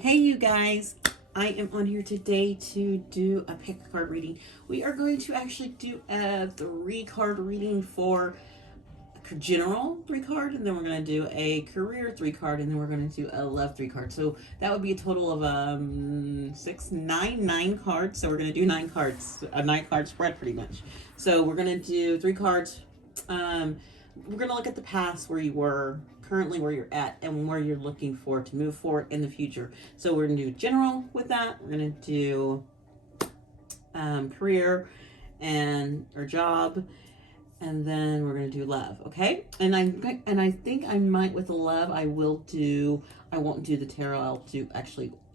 Hey, you guys. I am on here today to do a pick a card reading. We are going to actually do a 3 card reading for a general 3 card, and then we're going to do a career 3 card, and then we're going to do a love 3 card. So that would be a total of nine cards. So we're going to do 9 cards, a 9 card spread pretty much. So we're going to do 3 cards. Um, we're going to look at the past, where you were, currently where you're at, and where you're looking for to move forward in the future. So we're going to do general with that. We're going to do career and or job, and then we're going to do love. Okay. And I think I might, with the love, I won't do the tarot.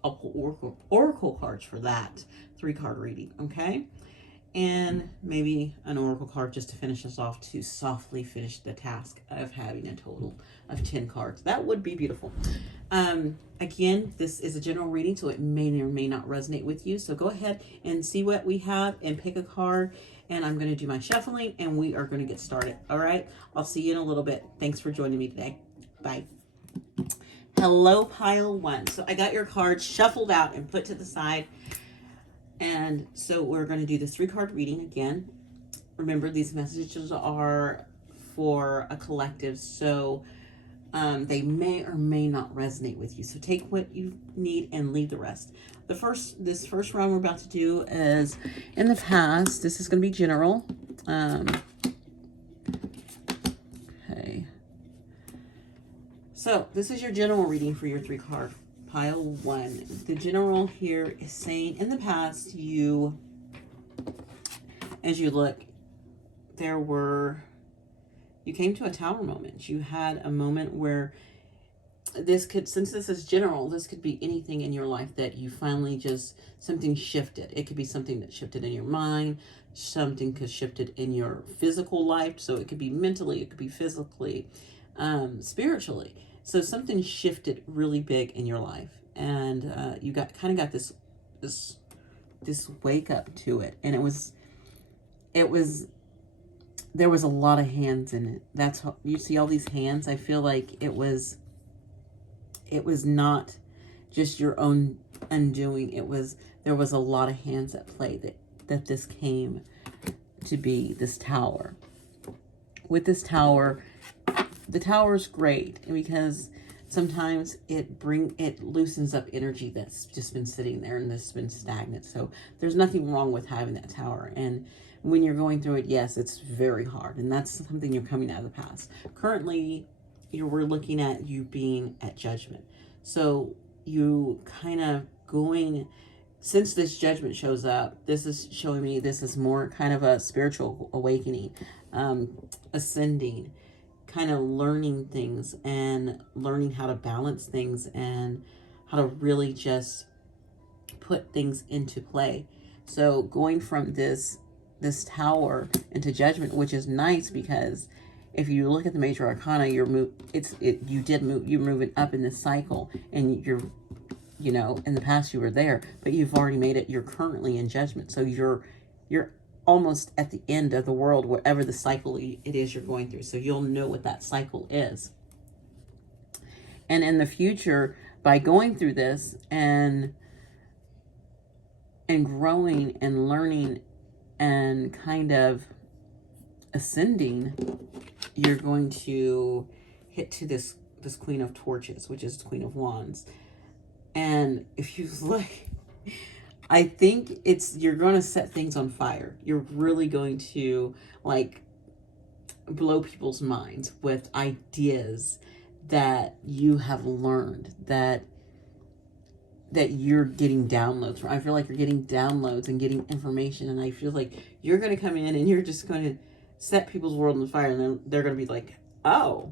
I'll pull oracle cards for that 3 card reading. Okay. And maybe an oracle card just to finish us off, to softly finish the task of having a total of 10 cards. That would be beautiful. Again, this is a general reading, so it may or may not resonate with you. So go ahead and see what we have and pick a card. And I'm going to do my shuffling, and we are going to get started. All right. I'll see you in a little bit. Thanks for joining me today. Bye. Hello, pile one. So I got your cards shuffled out and put to the side. And so we're going to do this 3 card reading again. Remember, these messages are for a collective, so they may or may not resonate with you. So take what you need and leave the rest. This first round we're about to do is in the past. This is going to be general. Okay. So this is your general reading for your 3 card pile one. The general here is saying, in the past, as you look, you came to a tower moment. You had a moment where since this is general, this could be anything in your life that you finally something shifted. It could be something that shifted in your mind, something could shifted in your physical life. So it could be mentally, it could be physically, spiritually. So something shifted really big in your life, and you got this wake up to it, and it was there was a lot of hands in it. That's how you see all these hands. I feel like it was not just your own undoing. There was a lot of hands at play that this came to be, this tower. With this tower, the tower is great because sometimes it loosens up energy that's just been sitting there and that's been stagnant. So there's nothing wrong with having that tower. And when you're going through it, yes, it's very hard, and that's something you're coming out of the past. Currently, we're looking at you being at judgment. So you kind of going, since this judgment shows up, this is showing me this is more kind of a spiritual awakening, ascending, kind of learning things and learning how to balance things and how to really just put things into play. So going from this tower into judgment, which is nice, because if you look at the major arcana, you're moving up in this cycle, and you're, in the past you were there, but you've already made it. You're currently in judgment. So you're almost at the end of the world, whatever the cycle it is you're going through. So you'll know what that cycle is. And in the future, by going through this and growing and learning and kind of ascending, you're going to hit to this Queen of Torches, which is Queen of Wands. And if you look, I think you're going to set things on fire. You're really going to blow people's minds with ideas that you have learned, that you're getting downloads from. I feel like you're getting downloads and getting information, and I feel like you're going to come in and you're just going to set people's world on fire, and then they're going to be like, oh,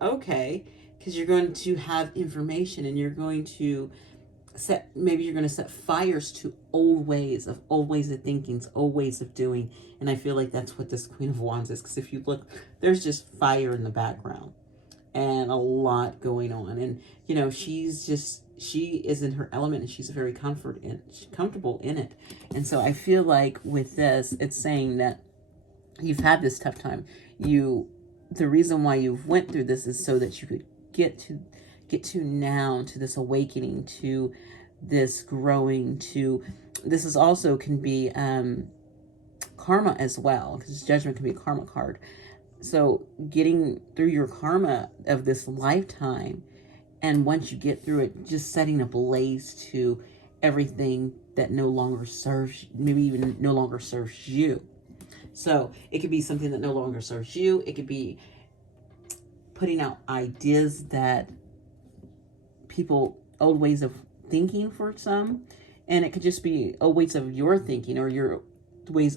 okay, because you're going to have information, and you're going to set fires to old ways of thinking, old ways of doing. And I feel like that's what this Queen of Wands is, because if you look, there's just fire in the background and a lot going on. And she is in her element, and she's very comfortable in it. And so I feel like with this, it's saying that you've had this tough time. The reason why you've went through this is so that you could get to get to now, to this awakening, to this growing, to this is also can be karma as well, because Judgment can be a karma card. So getting through your karma of this lifetime, and once you get through it, just setting a blaze to everything that no longer serves, maybe even no longer serves you. So it could be something that no longer serves you. It could be putting out ideas that people, old ways of thinking for some, and it could just be old ways of your thinking, or your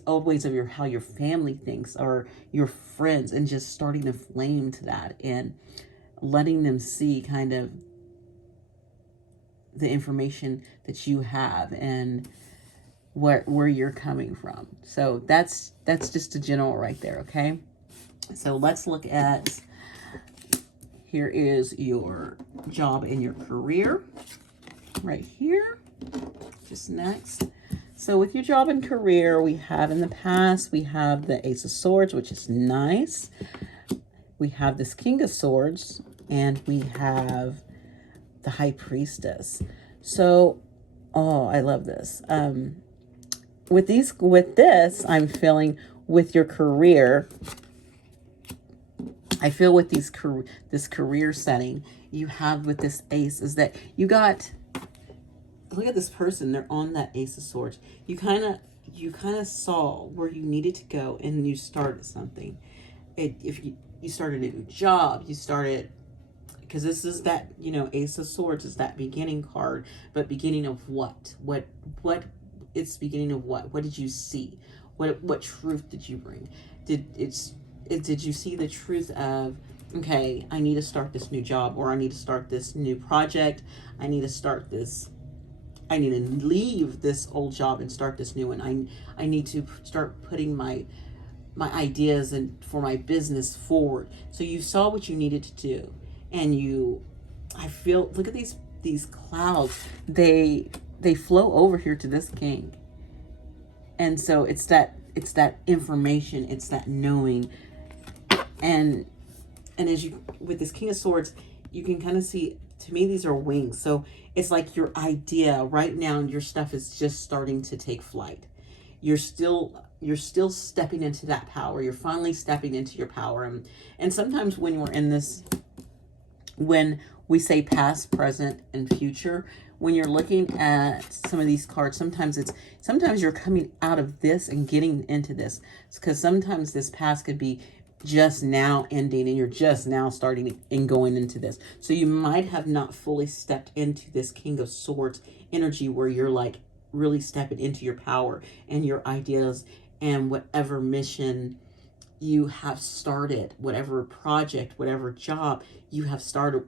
old ways of how your family thinks, or your friends, and just starting to flame to that and letting them see kind of the information that you have and where you're coming from. So that's just a general right there, okay? So let's look at, here is your job and your career right here, just next. So with your job and career, we have in the past, we have the Ace of Swords, which is nice. We have this King of Swords, and we have the High Priestess. So, oh, I love this. With this, I'm feeling with your career, I feel with this career setting you have with this Ace is that you got, look at this person, they're on that Ace of Swords. You kind of saw where you needed to go, and you started something. If you started a new job, you started, because this is that, you know, Ace of Swords is that beginning card, but beginning of what it's beginning of what did you see? What truth did you bring? Did you see the truth of, okay, I need to start this new job, or I need to start this new project, I need to leave this old job and start this new one. I need to start putting my ideas and for my business forward. So you saw what you needed to do, and I feel, look at these clouds. They flow over here to this king. And so it's that information, it's that knowing. And as you, with this King of Swords, you can kind of see, to me, these are wings. So it's like your idea right now, your stuff is just starting to take flight. You're still stepping into that power. You're finally stepping into your power. And sometimes when we're in this, when we say past, present, and future, when you're looking at some of these cards, sometimes you're coming out of this and getting into this. Because sometimes this past could be just now ending, and you're just now starting and going into this. So you might have not fully stepped into this King of Swords energy, where you're like really stepping into your power and your ideas, and whatever mission you have started, whatever project, whatever job you have started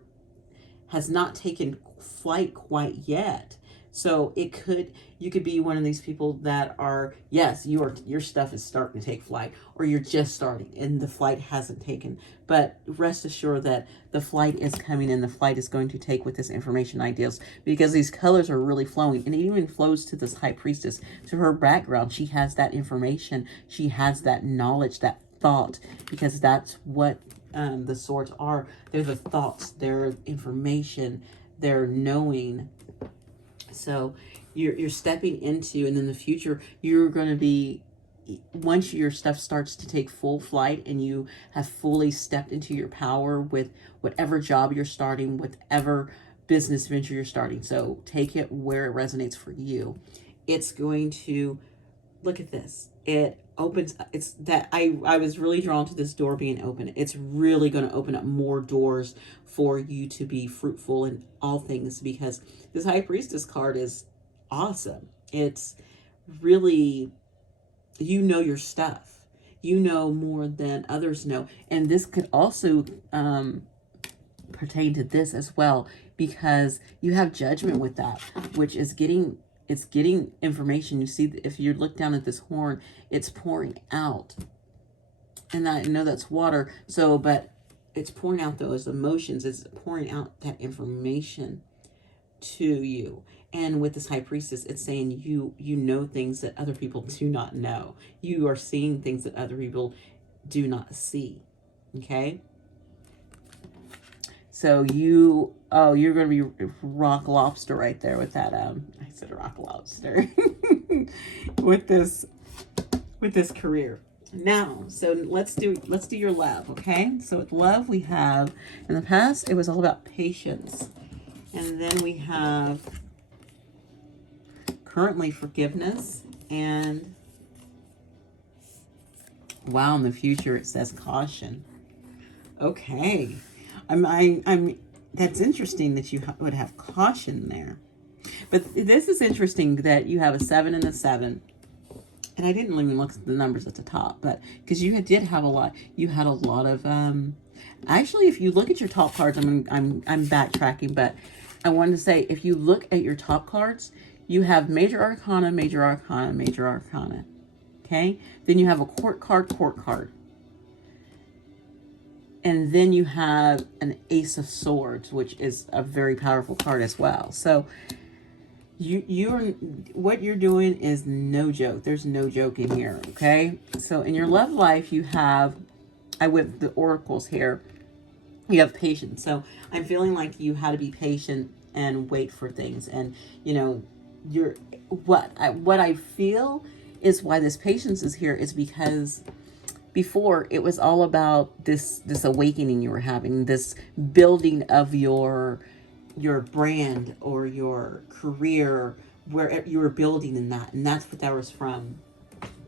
has not taken flight quite yet. So you could be one of these people that are, yes, your stuff is starting to take flight, or you're just starting and the flight hasn't taken. But rest assured that the flight is coming, and the flight is going to take with this information, ideas, because these colors are really flowing. And it even flows to this High Priestess, to her background. She has that information, she has that knowledge, that thought, because that's what the swords are. They're the thoughts, they're information, they're knowing. So you're stepping into, and in the future, you're going to be, once your stuff starts to take full flight and you have fully stepped into your power with whatever job you're starting, whatever business venture you're starting. So take it where it resonates for you. It's going to, look at this. It opens, it's that I was really drawn to this door being open. It's really going to open up more doors for you to be fruitful in all things, because this High Priestess card is awesome. It's really, you know your stuff. You know more than others know. And this could also pertain to this as well, because you have Judgment with that, which is getting, it's getting information. You see, if you look down at this horn, it's pouring out. And I know that's water. So, but it's pouring out those emotions. It's pouring out that information to you. And with this High Priestess, it's saying you know things that other people do not know. You are seeing things that other people do not see. Okay? So you're going to be rock lobster right there with that. I said rock lobster with this career. Now, so let's do your love, okay? So with love, we have, in the past, it was all about patience. And then we have currently forgiveness, and wow, in the future it says caution. Okay. I'm that's interesting that you would have caution there. But this is interesting that you have a 7 and a 7. And I didn't even look at the numbers at the top, but because you did have a lot, you had a lot of actually, if you look at your top cards, I'm backtracking, but I wanted to say, if you look at your top cards, you have major arcana, major arcana, major arcana. Okay? Then you have a court card, and then you have an Ace of Swords, which is a very powerful card as well. So what you're doing is no joke. There's no joke in here, okay? So in your love life, you have, I went with the oracles here, you have patience. So I'm feeling like you had to be patient and wait for things. And, you know, what I feel is why this patience is here is because before it was all about this awakening you were having, this building of your brand or your career, where you were building in that, and that's what that was from.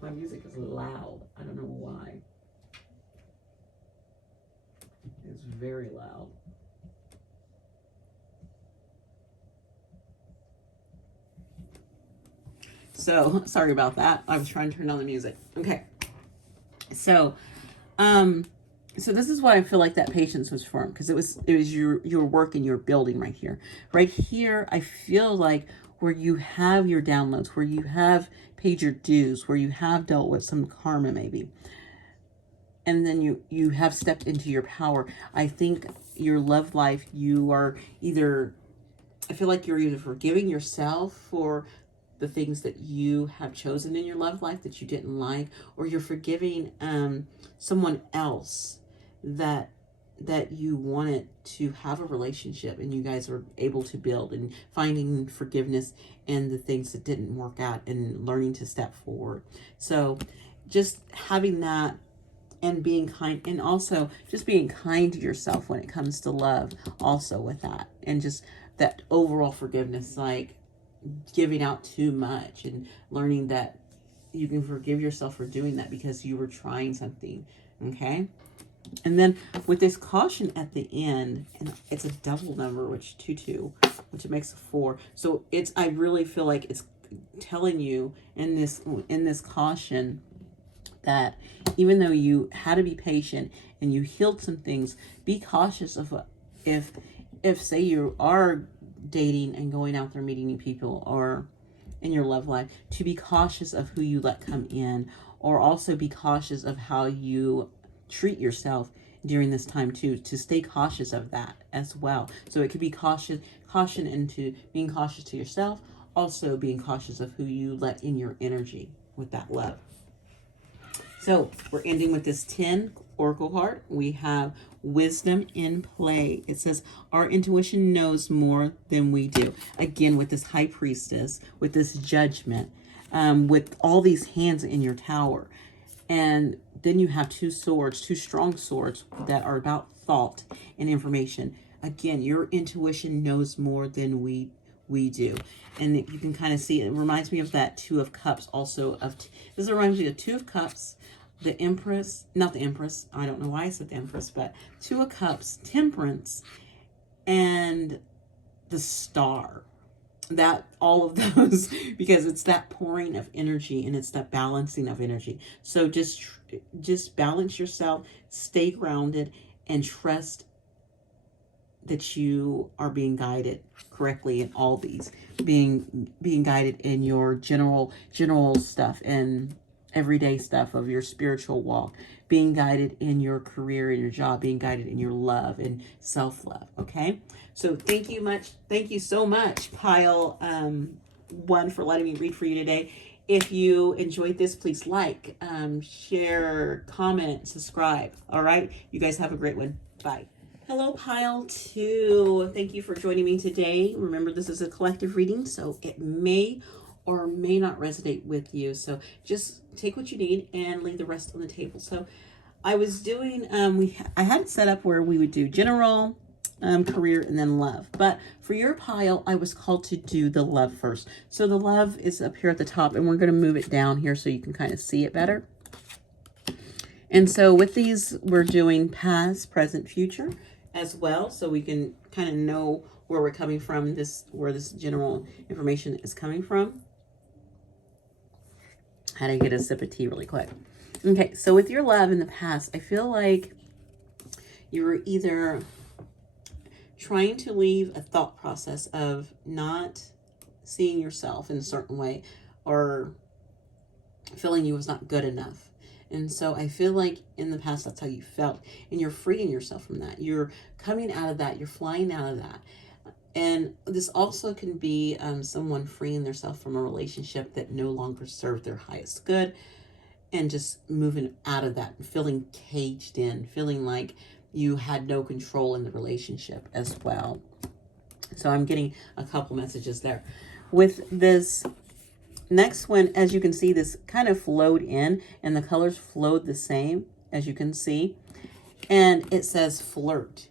My music is loud. I don't know why. It's very loud. So sorry about that. I was trying to turn on the music. Okay. So, so this is why I feel like that patience was formed, because it was your work and your building right here. Right here, I feel like where you have your downloads, where you have paid your dues, where you have dealt with some karma maybe. And then you have stepped into your power. I think your love life, you are either, I feel like you're either forgiving yourself for the things that you have chosen in your love life that you didn't like, or you're forgiving someone else that you wanted to have a relationship and you guys were able to build, and finding forgiveness in the things that didn't work out and learning to step forward. So just having that, and being kind, and also just being kind to yourself when it comes to love also with that, and just that overall forgiveness, like giving out too much and learning that you can forgive yourself for doing that because you were trying something. Okay. And then with this caution at the end, and it's a double number, which 2, which it makes a 4. So it's, I really feel like it's telling you in this caution that even though you had to be patient and you healed some things, be cautious of if say you are dating and going out there meeting new people, or in your love life, to be cautious of who you let come in, or also be cautious of how you treat yourself during this time too, to stay cautious of that as well. So it could be caution into being cautious to yourself, also being cautious of who you let in your energy with that love. So we're ending with this 10 oracle card. We have wisdom in play. It says our intuition knows more than we do. Again, with this high priestess, with this judgment, with all these hands in your tower. And then you have 2 swords, 2 strong swords that are about thought and information. Again, your intuition knows more than we do. And you can kind of see, it reminds me of that 2 of Cups also. This reminds me of 2 of Cups, the Empress, not the Empress, I don't know why I said the Empress, but 2 of Cups, Temperance, and the Star. That, all of those, because it's that pouring of energy and it's that balancing of energy. So just balance yourself, stay grounded, and trust that you are being guided correctly in all these, being guided in your general stuff and everyday stuff of your spiritual walk, being guided in your career and your job, being guided in your love and self-love. Okay, so thank you so much, Pile 1, for letting me read for you today. If you enjoyed this, please like, share, comment, subscribe. All right, you guys have a great one. Bye. Hello, pile two. Thank you for joining me today. Remember, this is a collective reading, so it may or may not resonate with you. So just take what you need and leave the rest on the table. So I was doing, I had it set up where we would do general, career, and then love. But for your pile, I was called to do the love first. So the love is up here at the top, and we're going to move it down here so you can kind of see it better. And so with these, we're doing past, present, future as well, so we can kind of know where we're coming from, where this general information is coming from. How to get a sip of tea really quick. Okay, so with your love in the past, I feel like you were either trying to leave a thought process of not seeing yourself in a certain way, or feeling you was not good enough. And so I feel like in the past, that's how you felt. And you're freeing yourself from that. You're coming out of that. You're flying out of that. And this also can be someone freeing themselves from a relationship that no longer served their highest good, and just moving out of that, feeling caged in, feeling like you had no control in the relationship as well. So I'm getting a couple messages there. With this next one, as you can see, this kind of flowed in, and the colors flowed the same, as you can see. And it says flirt.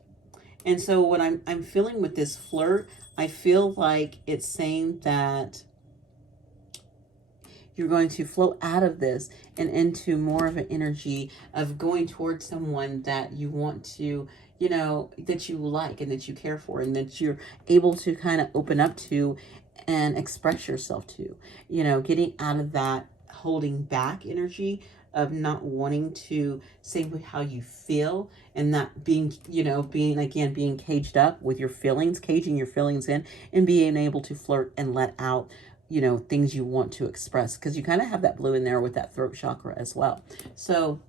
And so what I'm feeling with this flirt, I feel like it's saying that you're going to flow out of this and into more of an energy of going towards someone that you want to, you know, that you like and that you care for, and that you're able to kind of open up to and express yourself to, you know, getting out of that holding back energy of not wanting to say how you feel, and not being, you know, being caged up with your feelings, caging your feelings in, and being able to flirt and let out, you know, things you want to express, because you kind of have that blue in there with that throat chakra as well. So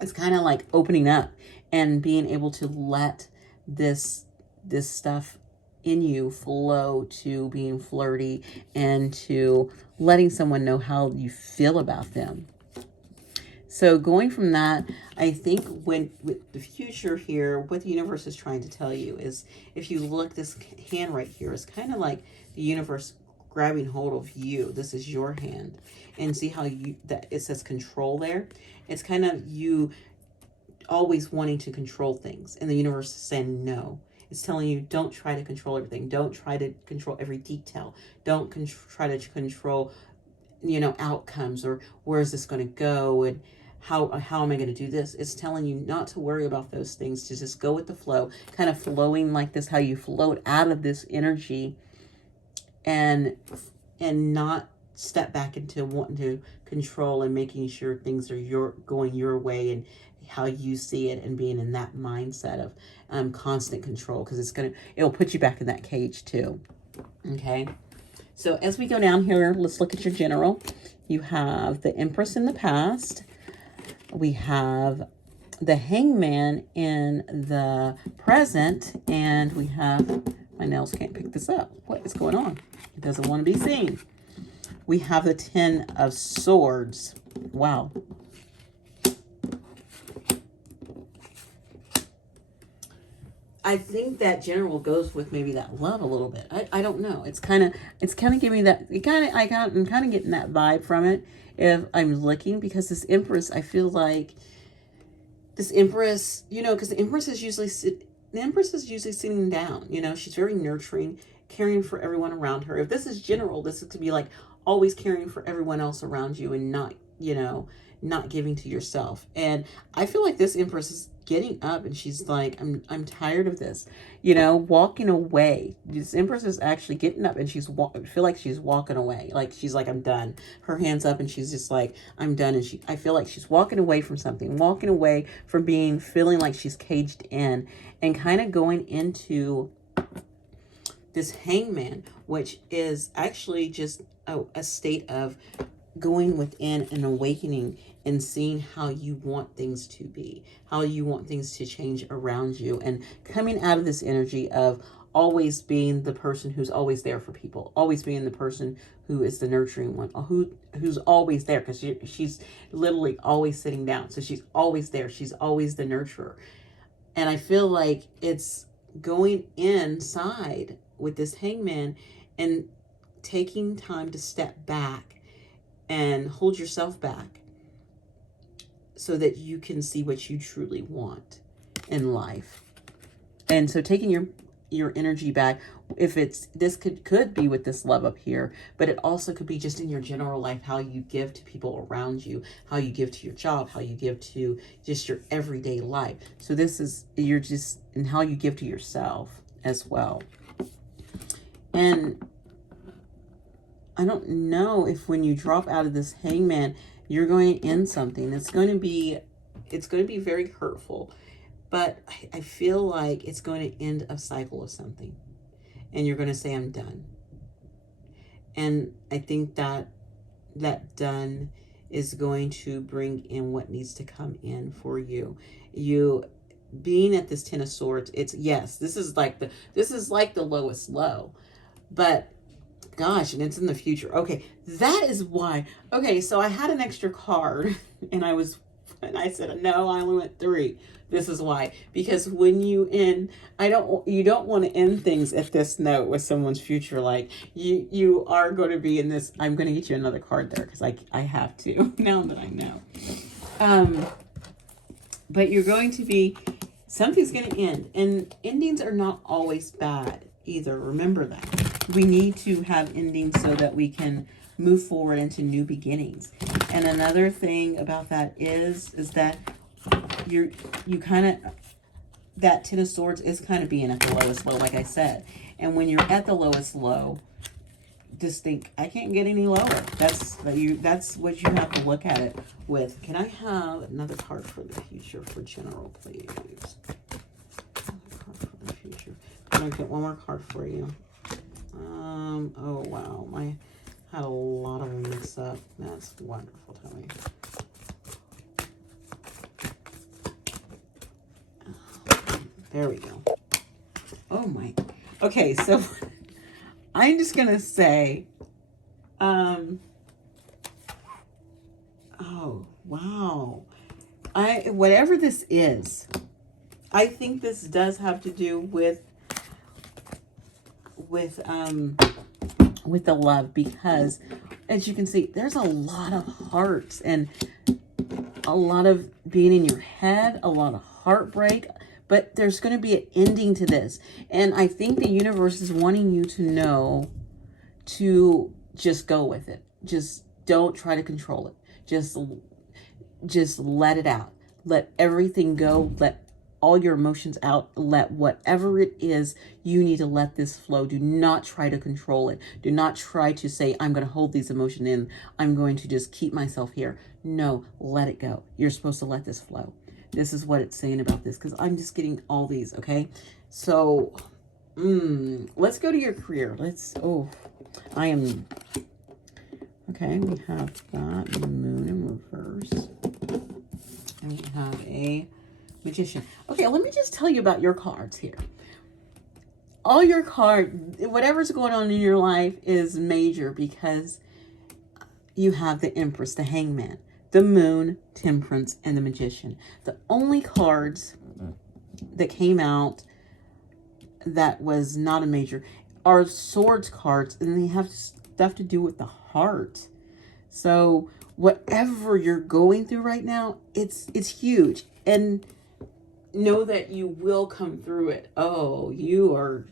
it's kind of like opening up and being able to let this stuff in you flow to being flirty and to letting someone know how you feel about them. So going from that, I think with the future here, what the universe is trying to tell you is, if you look, this hand right here is kind of like the universe grabbing hold of you. This is your hand. And see how that it says control there? It's kind of you always wanting to control things, and the universe is saying no. It's telling you, don't try to control everything. Don't try to control every detail. Don't try to control, you know, outcomes, or where is this going to go, and how am I going to do this? It's telling you not to worry about those things, to just go with the flow, kind of flowing like this, how you float out of this energy, and not step back into wanting to control and making sure things are going your way and how you see it, and being in that mindset of constant control, because it'll put you back in that cage too. Okay. So as we go down here, let's look at your general. You have the Empress in the past. We have the Hangman in the present. And we have, my nails can't pick this up. What is going on? It doesn't want to be seen. We have the Ten of Swords. Wow. I think that general goes with maybe that love a little bit. I don't know. It's kind of giving me that. I'm kind of getting that vibe from it if I'm looking, because this Empress, I feel like this Empress, you know, because the Empress is usually sitting down. You know, she's very nurturing, caring for everyone around her. If this is general, this is to be like always caring for everyone else around you, and not, you know, not giving to yourself. And I feel like this Empress is getting up, and she's like, I'm tired of this, you know, walking away. This Empress is actually getting up, and I feel like she's walking away. Like, she's like, I'm done. Her hands up, and she's just like, I'm done. And I feel like she's walking away from something, walking away from feeling like she's caged in, and kind of going into this Hangman, which is actually just a state of going within and awakening and seeing how you want things to be, how you want things to change around you, and coming out of this energy of always being the person who's always there for people, always being the person who is the nurturing one, who's always there, because she's literally always sitting down. So she's always there. She's always the nurturer. And I feel like it's going inside with this Hangman and taking time to step back and hold yourself back so that you can see what you truly want in life. And so taking your energy back, if it's, this could be with this love up here, but it also could be just in your general life, how you give to people around you, how you give to your job, how you give to just your everyday life. So this is, you're just, and how you give to yourself as well. And I don't know if when you drop out of this Hangman, you're going to end something. It's going to be very hurtful. But I feel like it's going to end a cycle of something. And you're going to say, I'm done. And I think that done is going to bring in what needs to come in for you. You being at this Ten of Swords, it's, yes, this is like the lowest low. But gosh, and it's in the future. Okay, that is why. Okay, so I had an extra card and I said, no, I only went 3. This is why. Because when you end, you don't want to end things at this note with someone's future. Like, you are going to be in this. I'm going to get you another card there because I have to now that I know. But you're going to be, something's going to end. And endings are not always bad either. Remember that. We need to have endings so that we can move forward into new beginnings. And another thing about that is that you kind of, that Ten of Swords is kind of being at the lowest low, like I said. And when you're at the lowest low, just think, I can't get any lower. That's what you have to look at it with. Can I have another card for the future for general, please? Another card for the future. I'm going to get one more card for you. Oh wow, I had a lot of them mixed up. That's wonderful, Tony. There we go. Oh my. Okay, so I'm just gonna say, oh wow, whatever this is, I think this does have to do with the love, because as you can see, there's a lot of hearts and a lot of being in your head, a lot of heartbreak, but there's going to be an ending to this. And I think the universe is wanting you to know to just go with it. Just don't try to control it. Just let it out. Let everything go. Let all your emotions out. Let whatever it is, you need to let this flow. Do not try to control it. Do not try to say, I'm going to hold these emotions in. I'm going to just keep myself here. No, let it go. You're supposed to let this flow. This is what it's saying about this, because I'm just getting all these, okay? So, let's go to your career. Okay, we have that, the Moon in reverse. And we have a Magician. Okay, let me just tell you about your cards here. All your whatever's going on in your life is major, because you have the Empress, the Hangman, the Moon, Temperance, and the Magician. The only cards that came out that was not a major are Swords cards, and they have stuff to do with the heart. So whatever you're going through right now, it's huge. And know that you will come through it. You're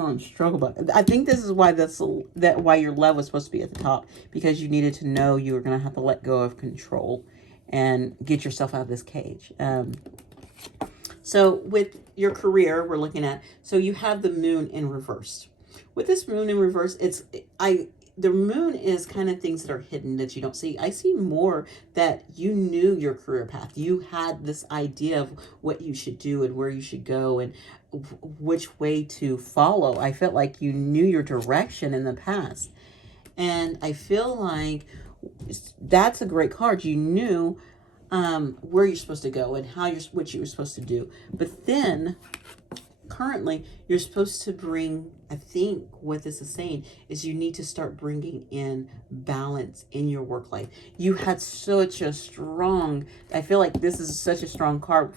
on struggle bus. I think this is why why your love was supposed to be at the top, because you needed to know you were going to have to let go of control and get yourself out of this cage. So with your career, we're looking at, so you have the Moon in reverse. With this Moon in reverse, the Moon is kind of things that are hidden that you don't see. I see more that you knew your career path. You had this idea of what you should do and where you should go and which way to follow. I felt like you knew your direction in the past. And I feel like that's a great card. You knew where you're supposed to go and what you were supposed to do. But then currently you're supposed to bring, I think what this is saying is you need to start bringing in balance in your work life. You had such a strong, I feel like this is such a strong card,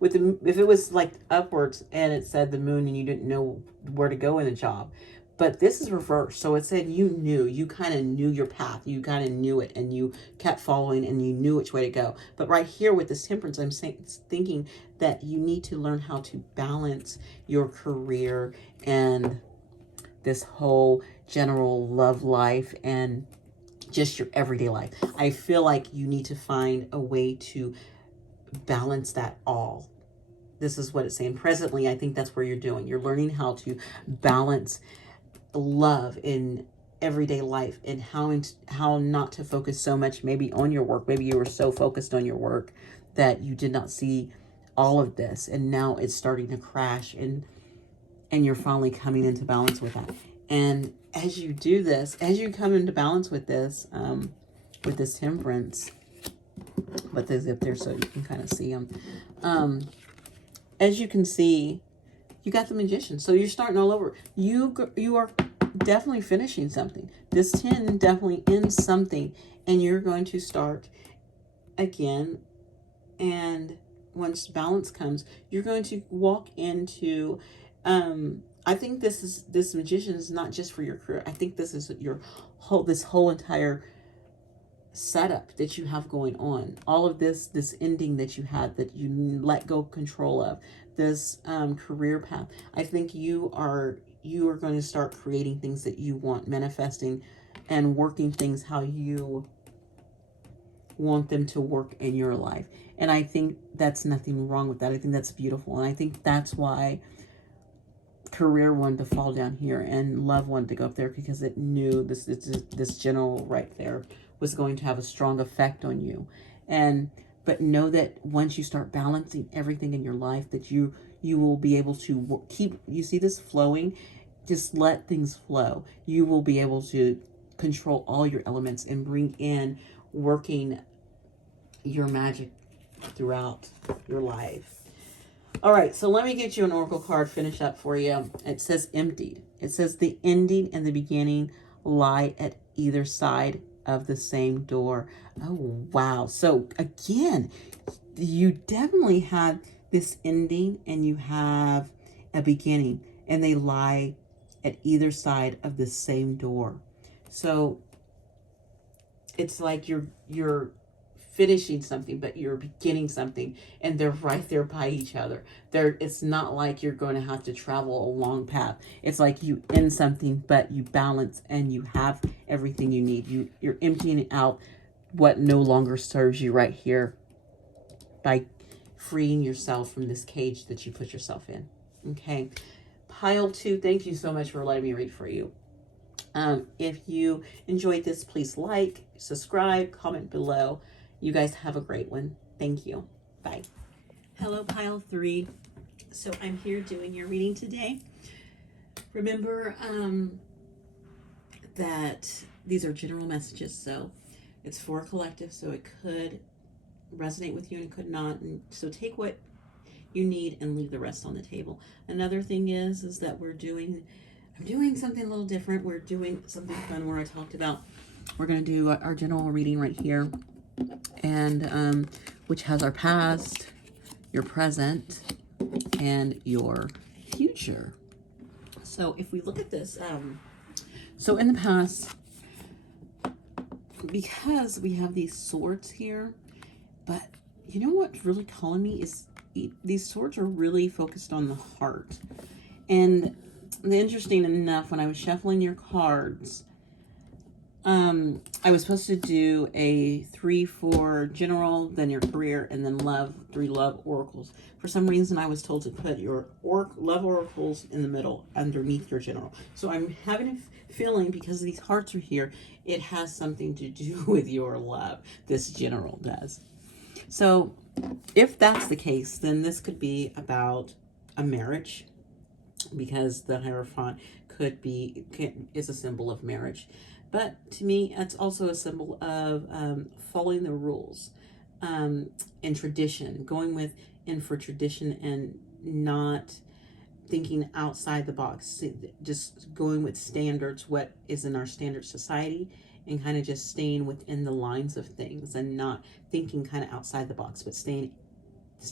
with the, if it was like upwards and it said the moon and you didn't know where to go in the job, but this is reversed. So it said you kind of knew your path. You kind of knew it and you kept following and you knew which way to go. But right here with this temperance, I'm thinking that you need to learn how to balance your career and this whole general love life and just your everyday life. I feel like you need to find a way to balance that all. This is what it's saying. Presently, I think that's where you're doing. You're learning how to balance love in everyday life and how not to focus so much maybe on your work. Maybe you were so focused on your work that you did not see all of this, and now it's starting to crash, and you're finally coming into balance with that. And as you do this, as you come into balance with this temperance, put this up there so you can kind of see them. As you can see, you got the Magician. So you're starting all over. You are definitely finishing something. This 10 definitely ends something. And you're going to start again. And once balance comes, you're going to walk into... I think this Magician is not just for your career. I think this is this whole entire setup that you have going on, all of this ending that you had, that you let go control of, this career path. I think you are going to start creating things that you want, manifesting and working things how you want them to work in your life. And I think that's nothing wrong with that. I think that's beautiful. And I think that's why career wanted to fall down here and love wanted to go up there, because it knew this general right there was going to have a strong effect on you. But know that once you start balancing everything in your life, that you will be able to keep, you see this flowing, just let things flow. You will be able to control all your elements and bring in working your magic throughout your life. All right, so let me get you an oracle card, finish up for you. It says emptied. It says the ending and the beginning lie at either side of the same door. Oh, wow. So again, you definitely have this ending and you have a beginning, and they lie at either side of the same door. So it's like you're finishing something, but you're beginning something, and they're right there by each other. It's not like you're going to have to travel a long path. It's like you end something, but you balance and you have everything you need. You're emptying out what no longer serves you right here by freeing yourself from this cage that you put yourself in. Okay. Pile 2, thank you so much for letting me read for you. If you enjoyed this, please like, subscribe, comment below. You guys have a great one. Thank you. Bye. Hello, Pile 3. So I'm here doing your reading today. Remember that these are general messages, so it's for a collective, so it could resonate with you and it could not. And so take what you need and leave the rest on the table. Another thing is that I'm doing something a little different. We're doing something fun where I talked about, we're going to do our general reading right here, and which has our past, your present, and your future. So if we look at this, so in the past, because we have these swords here, but you know what's really calling me is these swords are really focused on the heart. And interesting enough, when I was shuffling your cards, I was supposed to do a 3 for general, then your career, and then love, 3 love oracles. For some reason, I was told to put your love oracles in the middle, underneath your general. So I'm having a feeling, because these hearts are here, it has something to do with your love. This general does. So if that's the case, then this could be about a marriage, because the Hierophant is a symbol of marriage. But to me, it's also a symbol of following the rules and tradition, going in for tradition and not thinking outside the box, just going with standards, what is in our standard society, and kind of just staying within the lines of things and not thinking kind of outside the box, but staying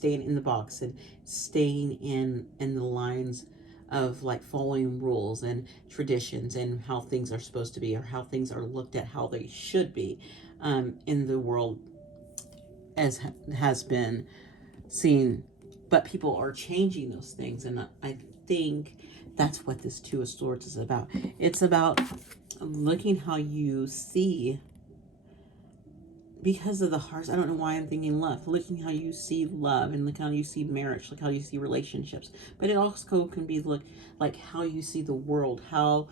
in the box and staying in the lines of like following rules and traditions and how things are supposed to be, or how things are looked at, how they should be in the world as has been seen. But people are changing those things, and I think that's what this Two of Swords is about. It's about looking how you see, because of the hearts. I don't know why I'm thinking love. Looking how you see love, and look how you see marriage, look how you see relationships. But it also can be look like how you see the world, how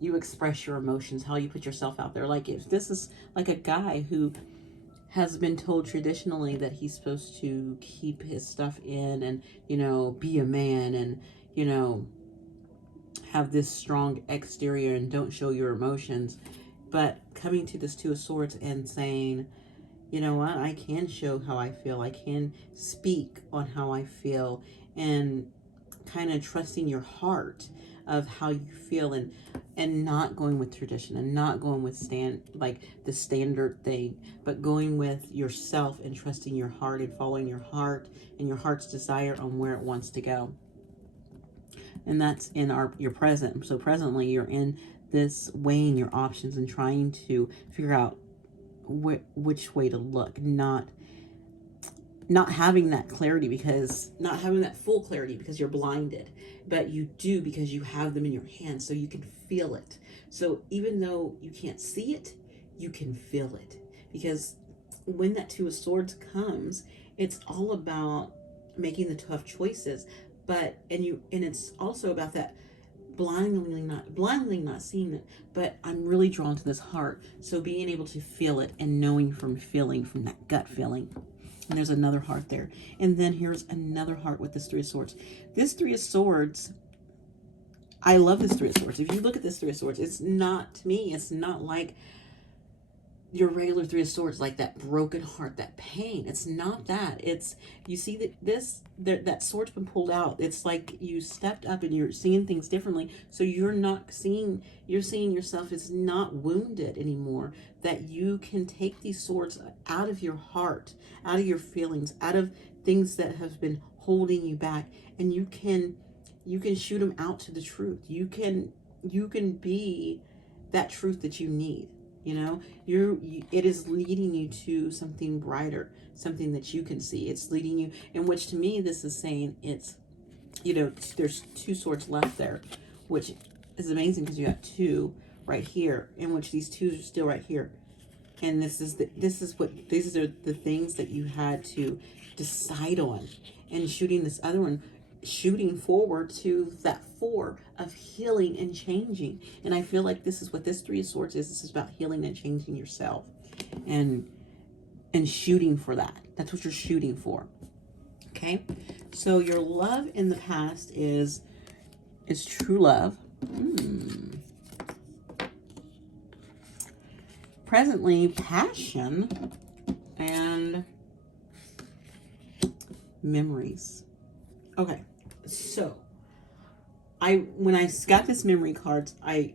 you express your emotions, how you put yourself out there. Like if this is like a guy who has been told traditionally that he's supposed to keep his stuff in and, be a man and, have this strong exterior and don't show your emotions. But coming to this Two of Swords and saying, you know what, I can show how I feel. I can speak on how I feel, and kind of trusting your heart of how you feel, and not going with tradition, and not going with the standard thing, but going with yourself and trusting your heart and following your heart and your heart's desire on where it wants to go. And that's in your present. So presently you're in this, weighing your options and trying to figure out which way to look, not having that clarity, because not having that full clarity because you're blinded, but you do because you have them in your hands, so you can feel it. So even though you can't see it, you can feel it, because when that Two of Swords comes, it's all about making the tough choices, and it's also about that blindly not seeing it, but I'm really drawn to this heart. So being able to feel it and knowing from that gut feeling. And there's another heart there. And then here's another heart with this Three of Swords. This Three of Swords, I love this Three of Swords. If you look at this Three of Swords, it's not, to me, it's not like your regular Three of Swords, like that broken heart, that pain. It's not that. It's, you see that sword's been pulled out. It's like you stepped up and you're seeing things differently. So you're seeing yourself as not wounded anymore. That you can take these swords out of your heart, out of your feelings, out of things that have been holding you back, and you can shoot them out to the truth. You can be that truth that you need. It is leading you to something brighter, something that you can see. It's leading you, in which to me, this is saying it's, there's two swords left there, which is amazing because you got two right here, in which these two are still right here. And these are the things that you had to decide on, and shooting this other one, shooting forward to that Four of healing and changing. And I feel like this is what this Three of Swords is. This is about healing and changing yourself, and shooting for that. That's what you're shooting for. Okay, so your love in the past is true love. Presently, passion and memories. Okay, so when I got this memory cards, I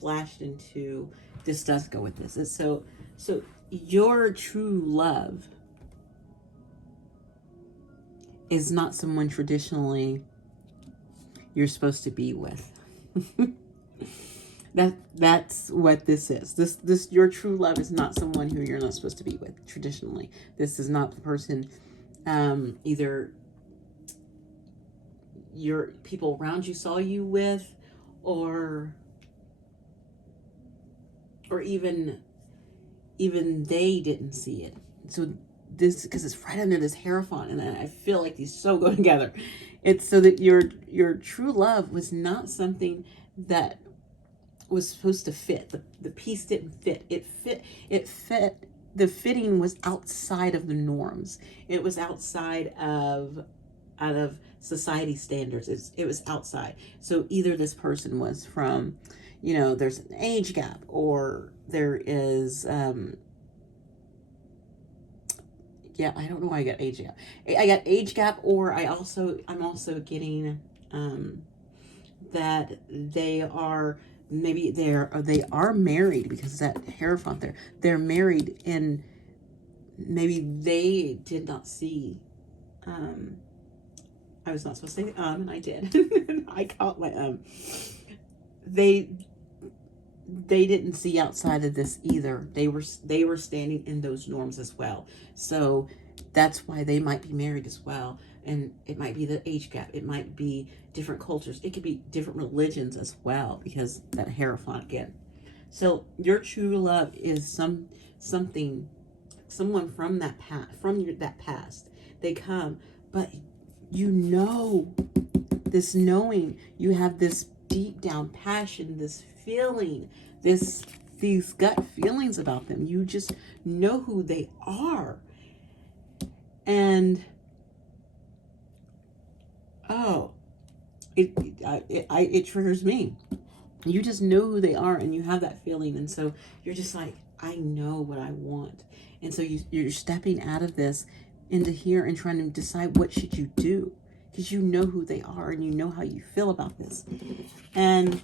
flashed into, this does go with this. So your true love is not someone traditionally you're supposed to be with. That's what this is. This your true love is not someone who you're not supposed to be with traditionally. This is not the person, either your people around you saw you with, or even they didn't see it. So this, because it's right under this Hierophant, and I feel like these so go together. It's so that your true love was not something that was supposed to fit. The piece didn't fit. It fit. The fitting was outside of the norms. It was outside of society standards. It was outside. So either this person was from, there's an age gap, or there is, I don't know why I got age gap. I got age gap, or I'm also getting that they are, maybe they are married, because that Hierophant there, they're married, and maybe they did not see, I was not supposed to say and I did. I caught my they didn't see outside of this either. They were standing in those norms as well. So that's why they might be married as well. And it might be the age gap. It might be different cultures. It could be different religions as well, because that Hierophant again. So your true love is someone from that past, that past. They come, but you know, this knowing, you have this deep down passion, this feeling, these gut feelings about them. You just know who they are. And oh, it triggers me. You just know who they are, and you have that feeling, and so you're just like, I know what I want. And so you're stepping out of this into here and trying to decide what should you do, because you know who they are and you know how you feel about this. And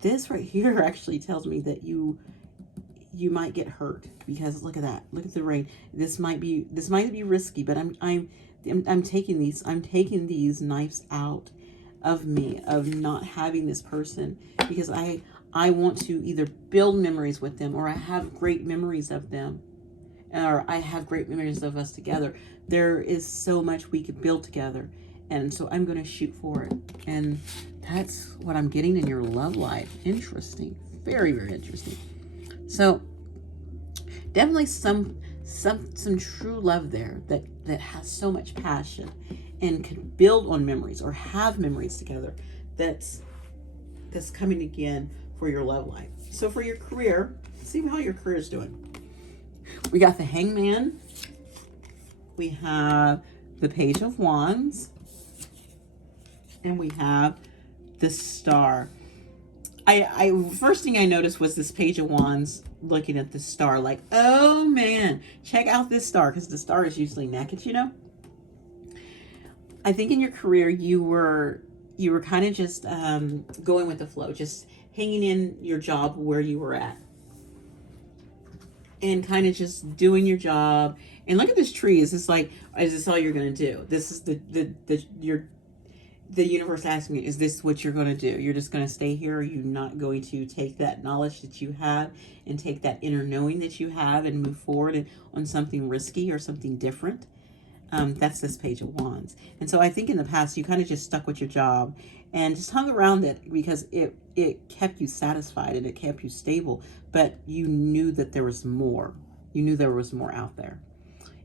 this right here actually tells me that you might get hurt, because look at that. Look at the rain. This might be risky, but I'm taking these knives out of me, of not having this person, because I want to either build memories with them, or I have great memories of them, or I have great memories of us together. There is so much we could build together, and so I'm going to shoot for it. And that's what I'm getting in your love life. Interesting. Very, very interesting. So definitely some true love there that has so much passion and can build on memories, or have memories together. That's coming again for your love life. So for your career, see how your career is doing. We got the Hangman. We have the Page of Wands. And we have the Star. I first thing I noticed was this Page of Wands looking at the Star, like, oh man, check out this Star, because the Star is usually naked, you know. I think in your career you were kind of just going with the flow, just hanging in your job where you were at, and kind of just doing your job. And look at this tree. Is this all you're going to do? This is the universe asking me, is this what you're going to do? You're just going to stay here? Are you not going to take that knowledge that you have and take that inner knowing that you have and move forward on something risky or something different? That's this Page of Wands. And so I think in the past you kind of just stuck with your job and just hung around it because it kept you satisfied and it kept you stable, but you knew that there was more. You knew there was more out there.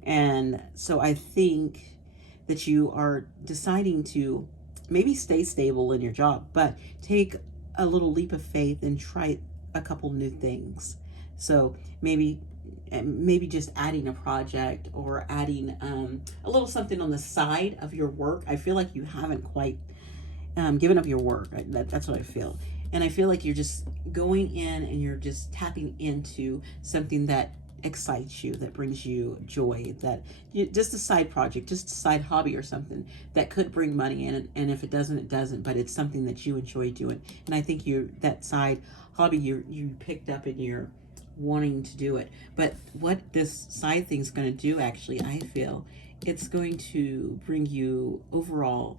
And so I think that you are deciding to maybe stay stable in your job, but take a little leap of faith and try a couple new things. So maybe just adding a project, or adding a little something on the side of your work. I feel like you haven't quite given up your work. That's what I feel. And I feel like you're just going in and you're just tapping into something that excites you, that brings you joy, just a side project, just a side hobby or something that could bring money in. And if it doesn't, it doesn't, but it's something that you enjoy doing. And I think that side hobby you picked up and you're wanting to do it. But what this side thing's going to do, actually, I feel it's going to bring you overall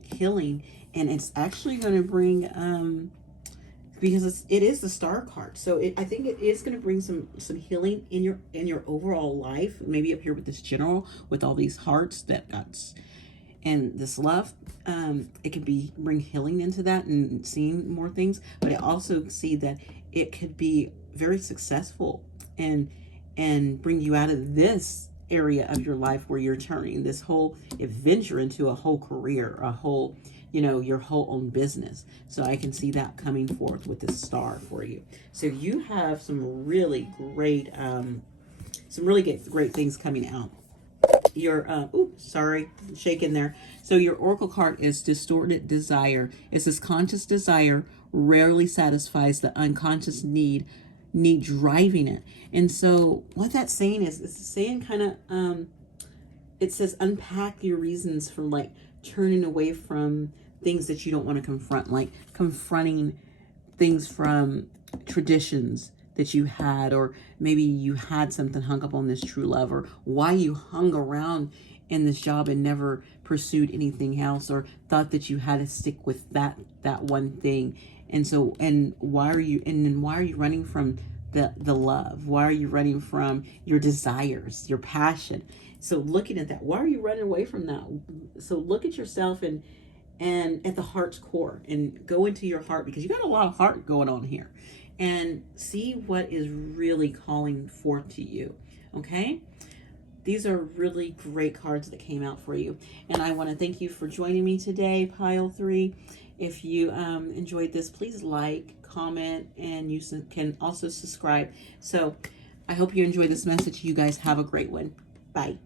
healing, and it's actually going to bring because it is the Star card, so I think it is going to bring some healing in your overall life. Maybe up here with this general, with all these hearts that got, and this love, it could bring healing into that and seeing more things. But I also see that it could be very successful and bring you out of this area of your life where you're turning this whole adventure into a whole career, a whole, your whole own business. So I can see that coming forth with this Star for you. So you have some really great great things coming out. Your shaking there. So your Oracle card is Distorted Desire. It says conscious desire rarely satisfies the unconscious need driving it. And so what that's saying is, it's saying kind of it says unpack your reasons for turning away from things that you don't want to confront, like confronting things from traditions that you had, or maybe you had something hung up on this true love, or why you hung around in this job and never pursued anything else, or thought that you had to stick with that one thing. And so, and then why are you running from the love? Why are you running from your desires, your passion? So looking at that, why are you running away from that? So look at yourself and at the heart's core, and go into your heart, because you got a lot of heart going on here, and see what is really calling forth to you. Okay, these are really great cards that came out for you, and I want to thank you for joining me today, pile 3. If you enjoyed this, please like, comment, and you can also subscribe. So I hope you enjoyed this message. You guys have a great one. Bye.